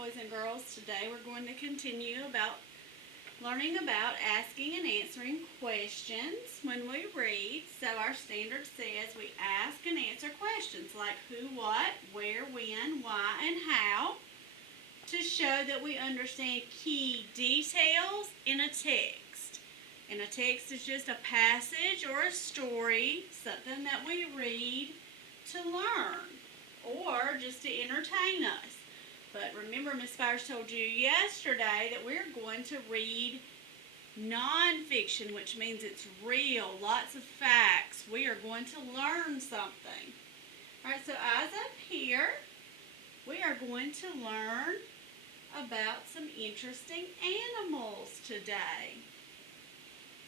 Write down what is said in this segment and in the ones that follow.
boys and girls. Today we're going to continue learning about asking and answering questions when we read. So our standard says we ask and answer questions like who, what, where, when, why, and how to show that we understand key details in a text. And a text is just a passage or a story, something that we read to learn or just to entertain us. But remember, Miss Spires told you yesterday that we're going to read nonfiction, which means it's real, lots of facts. We are going to learn something. All right, so eyes up here, we are going to learn about some interesting animals today.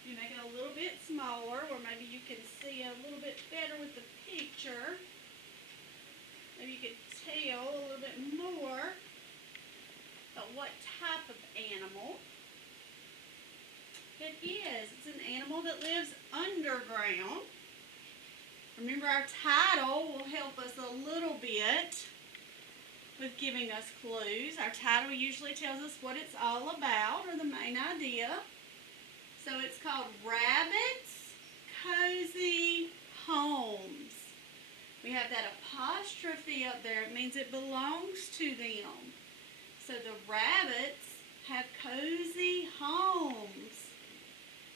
You make it a little bit smaller, or maybe you can see a little bit better with the picture. Maybe you can tell a little bit more about what type of animal it is. It's an animal that lives underground. Remember, our title will help us a little bit with giving us clues. Our title usually tells us what it's all about or the main idea. So it's called Rabbit's Cozy Homes. We have that apostrophe up there. It means it belongs to them. So the rabbits have cozy homes.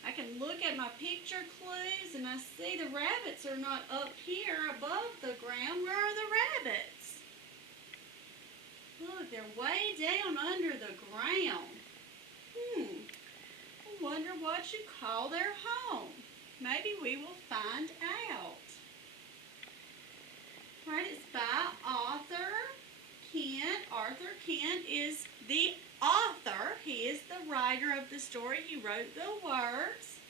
I can look at my picture clues and I see the rabbits are not up here above the ground. Where are the rabbits? Look, they're way down under the ground. I wonder what you call their home. Maybe we will find out. All right, it's by Arthur Kent. Arthur Kent is the author. He is the writer of the story. He wrote the words.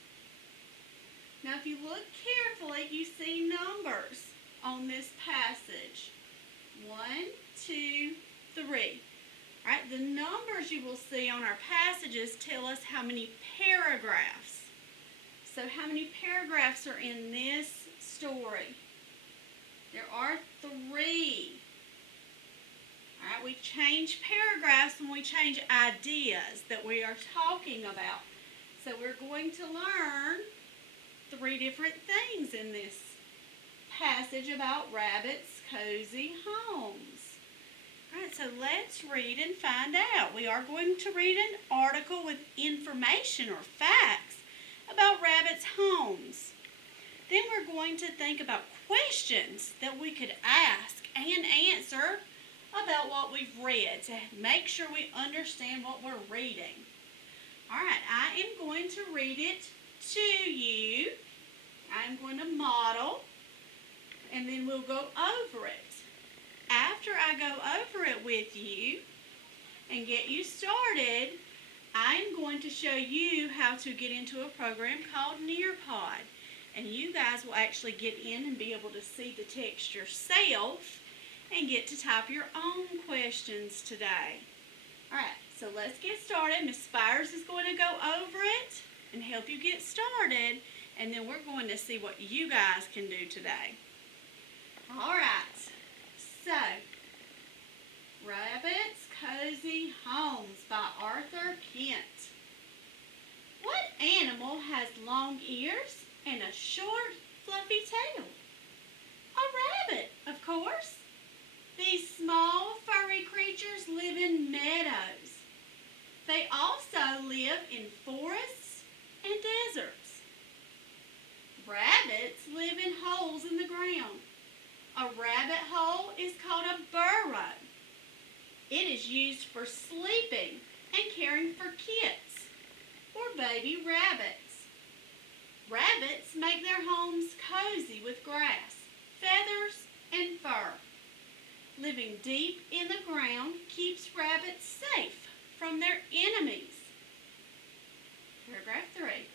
Now, if you look carefully, you see numbers on this passage. 1, 2, 3. All right, the numbers you will see on our passages tell us how many paragraphs. So how many paragraphs are in this story? There are 3. All right, we change paragraphs when we change ideas that we are talking about. So we're going to learn 3 different things in this passage about rabbits' cozy homes. All right, so let's read and find out. We are going to read an article with information or facts about rabbits' homes. Then we're going to think about questions that we could ask and answer about what we've read to make sure we understand what we're reading. All right, I am going to read it to you. I'm going to model, and then we'll go over it. After I go over it with you and get you started, I'm going to show you how to get into a program called Nearpod. And you guys will actually get in and be able to see the text yourself and get to type your own questions today. All right, so let's get started. Miss Spires is going to go over it and help you get started, and then we're going to see what you guys can do today. All right, so Rabbit's Cozy Homes by Arthur Kent. What animal has long ears and a short, fluffy tail? A rabbit, of course. These small, furry creatures live in meadows. They also live in forests and deserts. Rabbits live in holes in the ground. A rabbit hole is called a burrow. It is used for sleeping and caring for kits or baby rabbits. Rabbits make their homes cozy with grass, feathers, and fur. Living deep in the ground keeps rabbits safe from their enemies. Paragraph 3.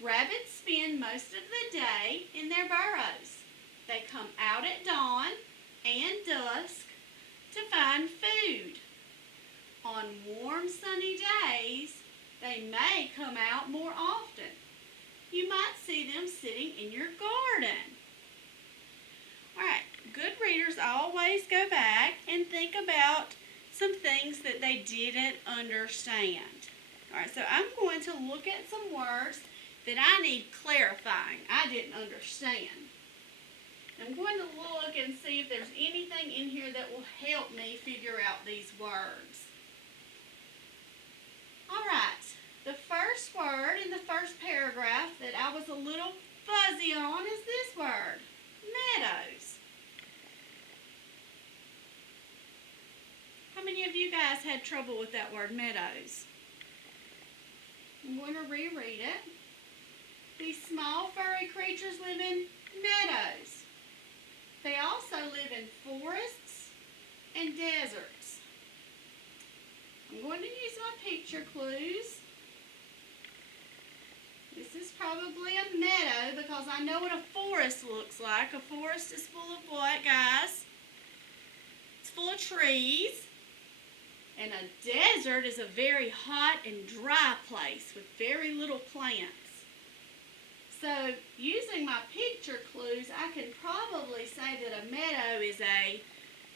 Rabbits spend most of the day in their burrows. They come out at dawn and dusk to find food. On warm, sunny days, they may come out more often. You might see them sitting in your garden. All right, good readers always go back and think about some things that they didn't understand. All right, so I'm going to look at some words that I need clarifying. I didn't understand. I'm going to look and see if there's anything in here that will help me figure out these words. All right, the first word in the first paragraph that I was a little fuzzy on is this word, meadows. How many of you guys had trouble with that word, meadows? I'm going to reread it. These small furry creatures live in meadows. They also live in forests and deserts. I'm going to use my picture clues. This is probably a meadow because I know what a forest looks like. A forest is full of what, guys? It's full of trees. And a desert is a very hot and dry place with very little plants. So, using my picture clues, I can probably say that a meadow is a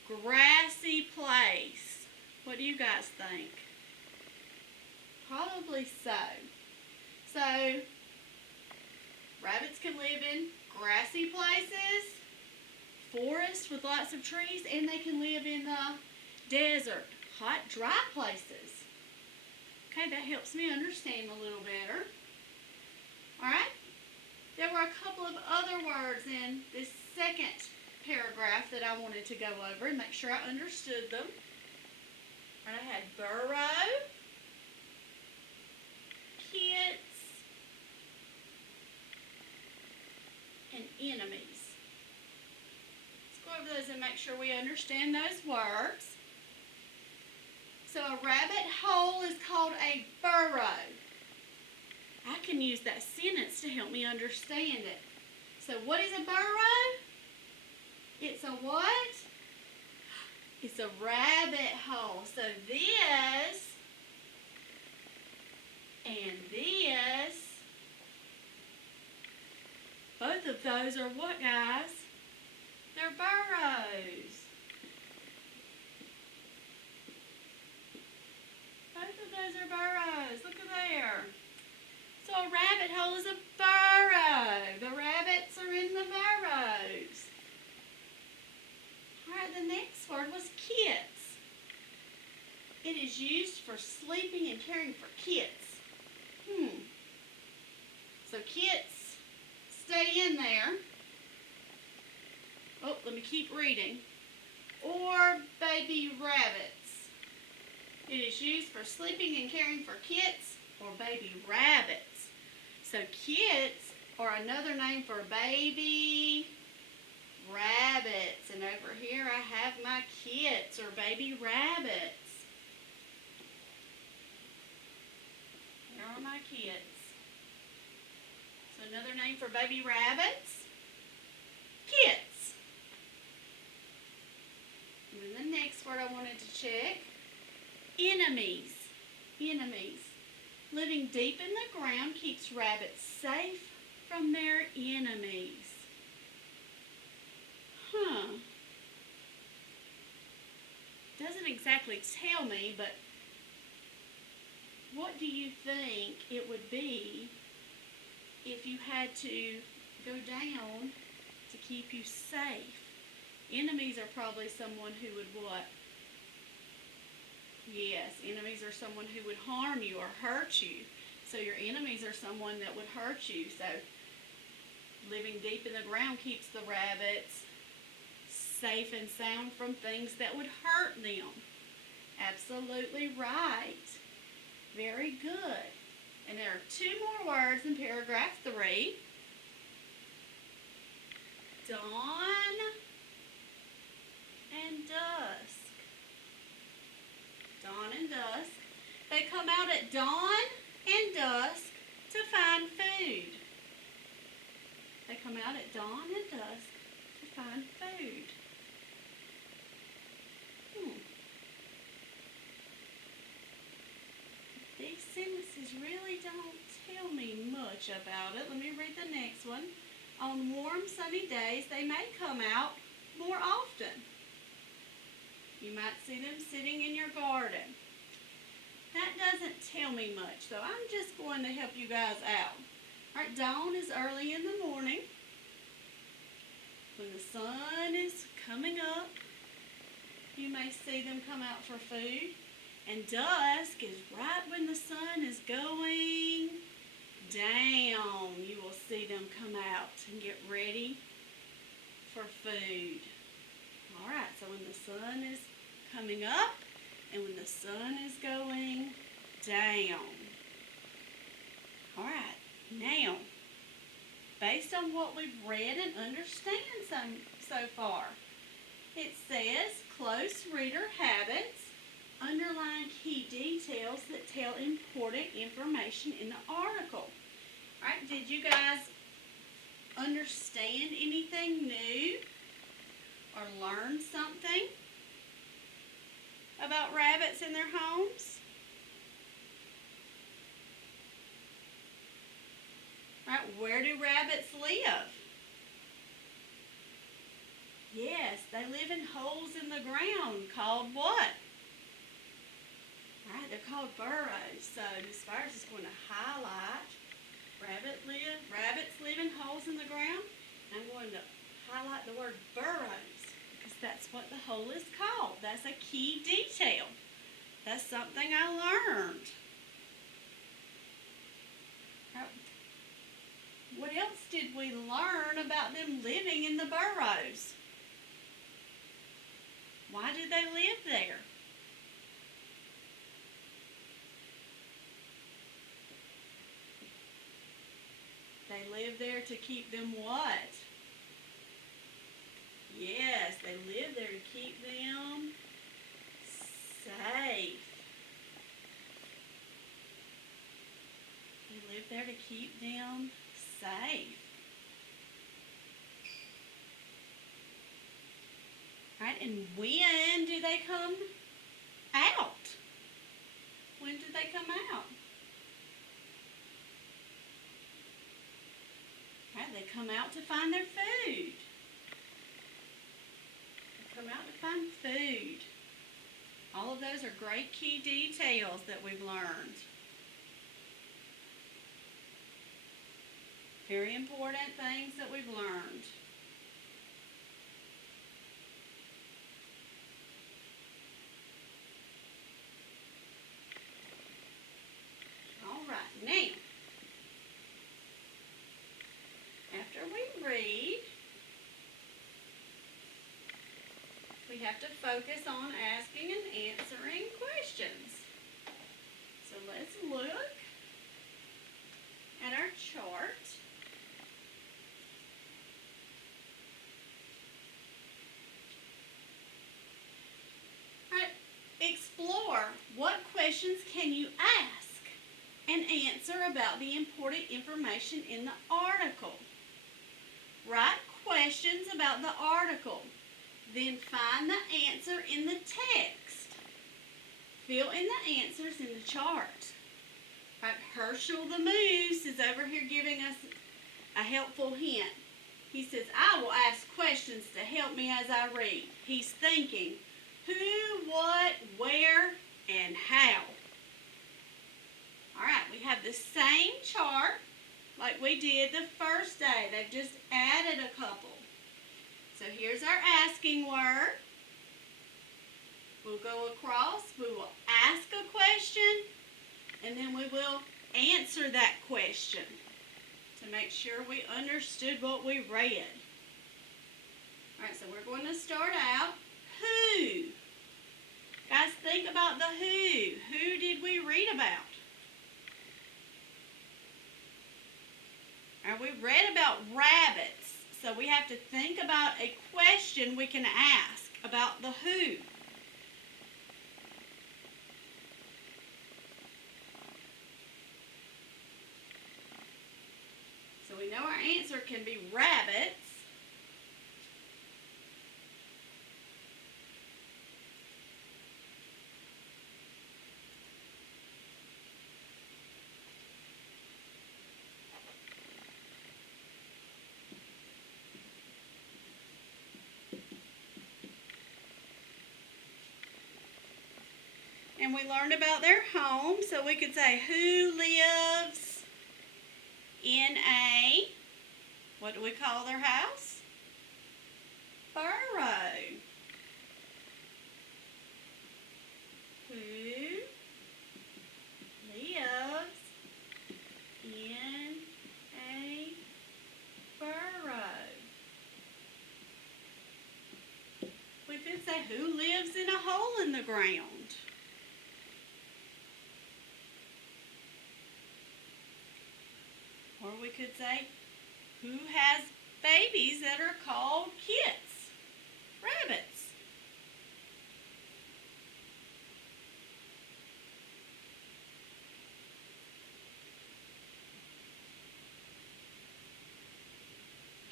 grassy place. What do you guys think? Probably so. So, rabbits can live in grassy places, forests with lots of trees, and they can live in the desert, hot, dry places. Okay, that helps me understand a little better. All right? There were a couple of other words in this second paragraph that I wanted to go over and make sure I understood them. I had burrow, kits, and enemies. Let's go over those and make sure we understand those words. So a rabbit hole is called a burrow. I can use that sentence to help me understand it. So what is a burrow? It's a what? It's a rabbit hole. So this and this, both of those are what, guys? They're burrows. Both of those are burrows. Look at there. So a rabbit hole is a burrow. The rabbits are in the burrows. All right, the next word was kits. It is used for sleeping and caring for kits. So kits stay in there. Oh, let me keep reading. Or baby rabbits. It is used for sleeping and caring for kits or baby rabbits. So kits are another name for baby rabbits. And over here I have my kits or baby rabbits. Here are my kits. So another name for baby rabbits, kits. And then the next word I wanted to check, enemies. Enemies. Living deep in the ground keeps rabbits safe from their enemies. Doesn't exactly tell me, but what do you think it would be if you had to go down to keep you safe? Enemies are probably someone who would what? Yes, enemies are someone who would harm you or hurt you. So your enemies are someone that would hurt you. So living deep in the ground keeps the rabbits safe and sound from things that would hurt them. Absolutely right. Very good. And there are two more words in paragraph 3. Dawn and dusk. Dawn and dusk. They come out at dawn and dusk to find food. They come out at dawn and dusk to find food. These sentences really don't tell me much about it. Let me read the next one. On warm, sunny days, they may come out more often. You might see them sitting in your garden. That doesn't tell me much, so I'm just going to help you guys out. All right, dawn is early in the morning. When the sun is coming up, you may see them come out for food. And dusk is right when the sun is going down. You will see them come out and get ready for food. All right, so when the sun is coming up and when the sun is going down. All right, now, based on what we've read and understand so far, it says close reader habits underline key details that tell important information in the article. All right, did you guys understand anything new or learn something about rabbits in their homes? All right, where do rabbits live? Yes, they live in holes in the ground called what? All right, they're called burrows. So Miss Fires is going to highlight rabbits live in holes in the ground. And I'm going to highlight the word burrows because that's what the hole is called. That's a key detail. That's something I learned. All right. What else did we learn about them living in the burrows? Why do they live there? They live there to keep them what? Yes, they live there to keep them safe. They live there to keep them safe. Right, and when do they come out? When do they come out? Right, they come out to find their food. They come out to find food. All of those are great key details that we've learned. Very important things that we've learned. All right, now, after we read, we have to focus on asking and answering questions. So let's look at our chart. All right, explore what questions can you ask and answer about the important information in the article. Write questions about the article. Then find the answer in the text. Fill in the answers in the chart. Right, Herschel the Moose is over here giving us a helpful hint. He says, I will ask questions to help me as I read. He's thinking, who, what, where, and how. All right, we have the same chart like we did the first day. They've just added a couple. So here's our asking word. We'll go across, we will ask a question, and then we will answer that question to make sure we understood what we read. All right, so we're going to start out, who? Guys, think about the who. Who did we read about? All right, we read about rabbits. So we have to think about a question we can ask about the who. So we know our answer can be rabbits. And we learned about their home, so we could say, who lives in a, what do we call their house? Burrow. Who lives in a burrow? We could say, who lives in a hole in the ground? Or we could say, who has babies that are called kits? Rabbits.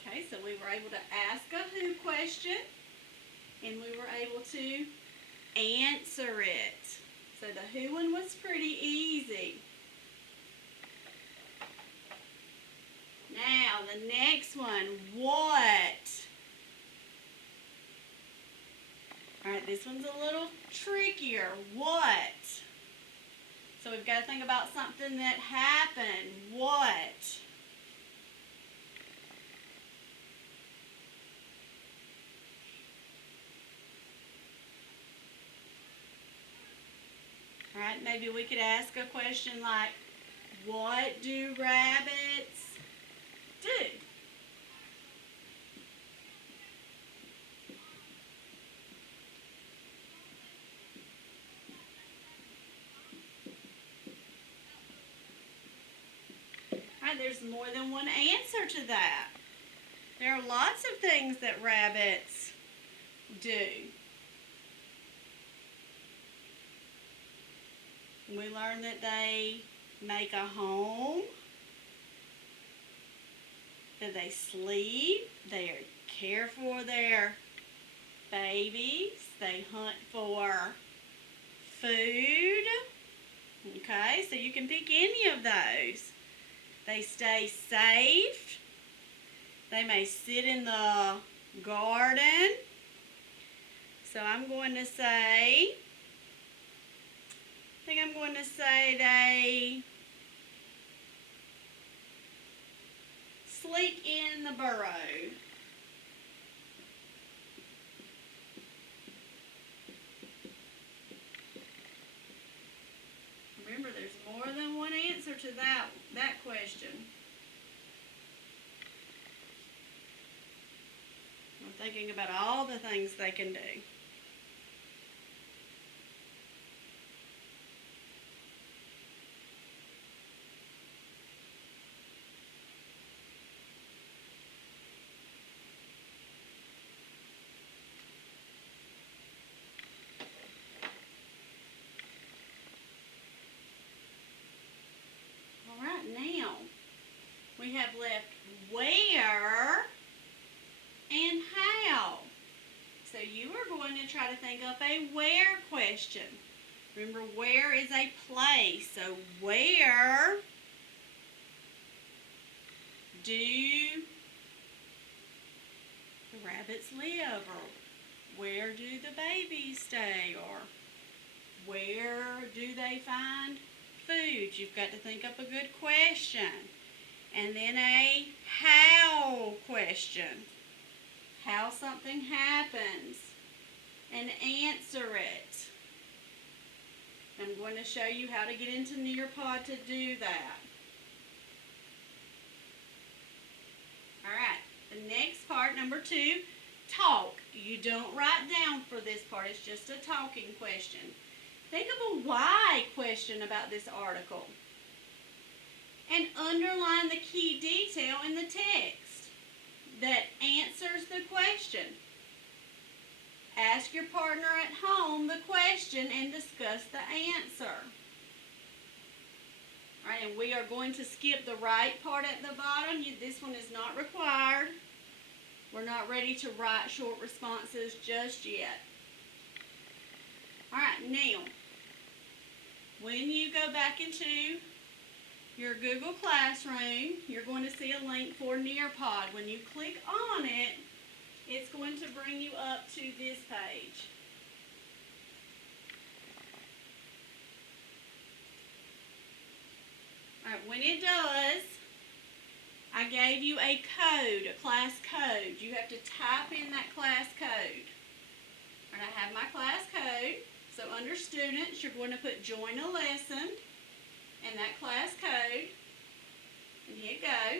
Okay, so we were able to ask a who question, and we were able to answer it. So the who one was pretty easy. Now, the next one, what? All right, this one's a little trickier. What? So we've got to think about something that happened. What? All right, maybe we could ask a question like, what do rabbits do? All right, there's more than one answer to that. There are lots of things that rabbits do. We learned that they make a home, that they sleep, they care for their babies, they hunt for food. Okay, so you can pick any of those. They stay safe. They may sit in the garden. So I'm going to say, they sleep in the burrow. Remember, there's more than one answer to that question. We're thinking about all the things they can do. All right, now we have left where and how. So you are going to try to think of a where question. Remember, where is a place. So where do the rabbits live? Or where do the babies stay? Or where do they find food? You've got to think up a good question. And then a how question. How something happens. And answer it. I'm going to show you how to get into Nearpod to do that. Alright, the next part, number 2, talk. You don't write down for this part, it's just a talking question. Think of a why question about this article. And underline the key detail in the text that answers the question. Ask your partner at home the question and discuss the answer. All right, and we are going to skip the right part at the bottom. This one is not required. We're not ready to write short responses just yet. All right, now, when you go back into your Google Classroom, you're going to see a link for Nearpod. When you click on it, it's going to bring you up to this page. Alright, when it does, I gave you a code, a class code. You have to type in that class code. And I have my class code. So under students, you're going to put join a lesson and that class code. And hit go.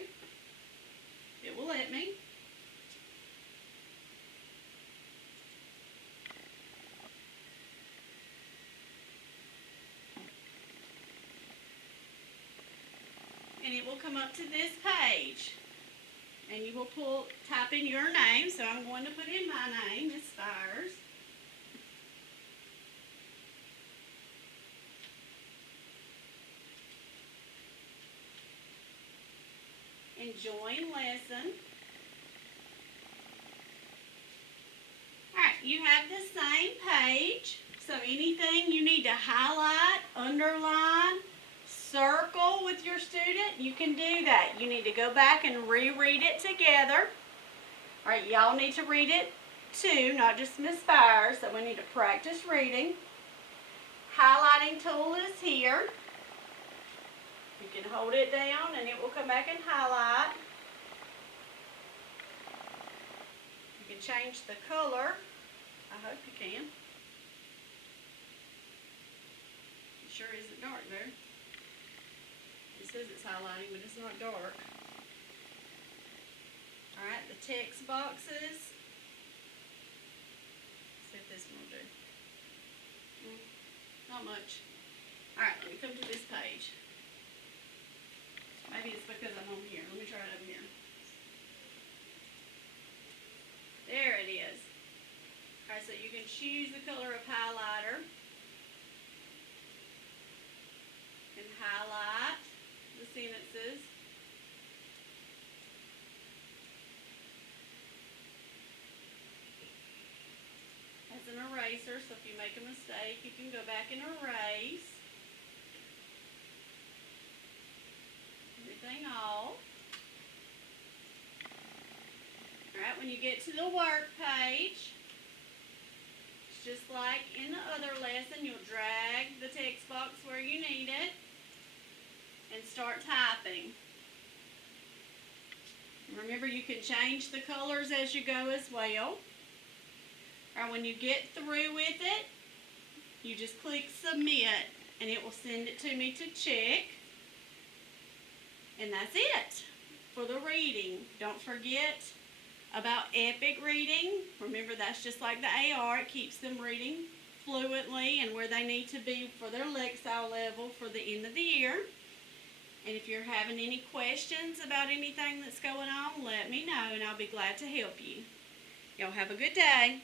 It will let me. And it will come up to this page. And you will type in your name. So I'm going to put in my name, Miss Spires. And join lesson. Alright, you have the same page. So anything you need to highlight, underline, circle with your student, you can do that. You need to go back and reread it together. Alright, y'all need to read it too, not just Miss Spires, so we need to practice reading. Highlighting tool is here. You can hold it down and it will come back and highlight. You can change the color. I hope you can. It sure isn't dark there. It says it's highlighting, but it's not dark. Alright, the text boxes. Let's see if this one will do. Not much. Alright, let me come to this page. Maybe it's because I'm on here. Let me try it over here. There it is. Alright, so you can choose the color of highlighter. And highlight the sentences. As an eraser, so if you make a mistake, you can go back and erase everything off. Alright, when you get to the work page, it's just like in the other lesson, you'll drag the text box where you need it and start typing. Remember, you can change the colors as you go as well. Or when you get through with it, you just click submit and it will send it to me to check. And that's it for the reading. Don't forget about epic reading. Remember, that's just like the AR. It keeps them reading fluently and where they need to be for their Lexile level for the end of the year. And if you're having any questions about anything that's going on, let me know and I'll be glad to help you. Y'all have a good day.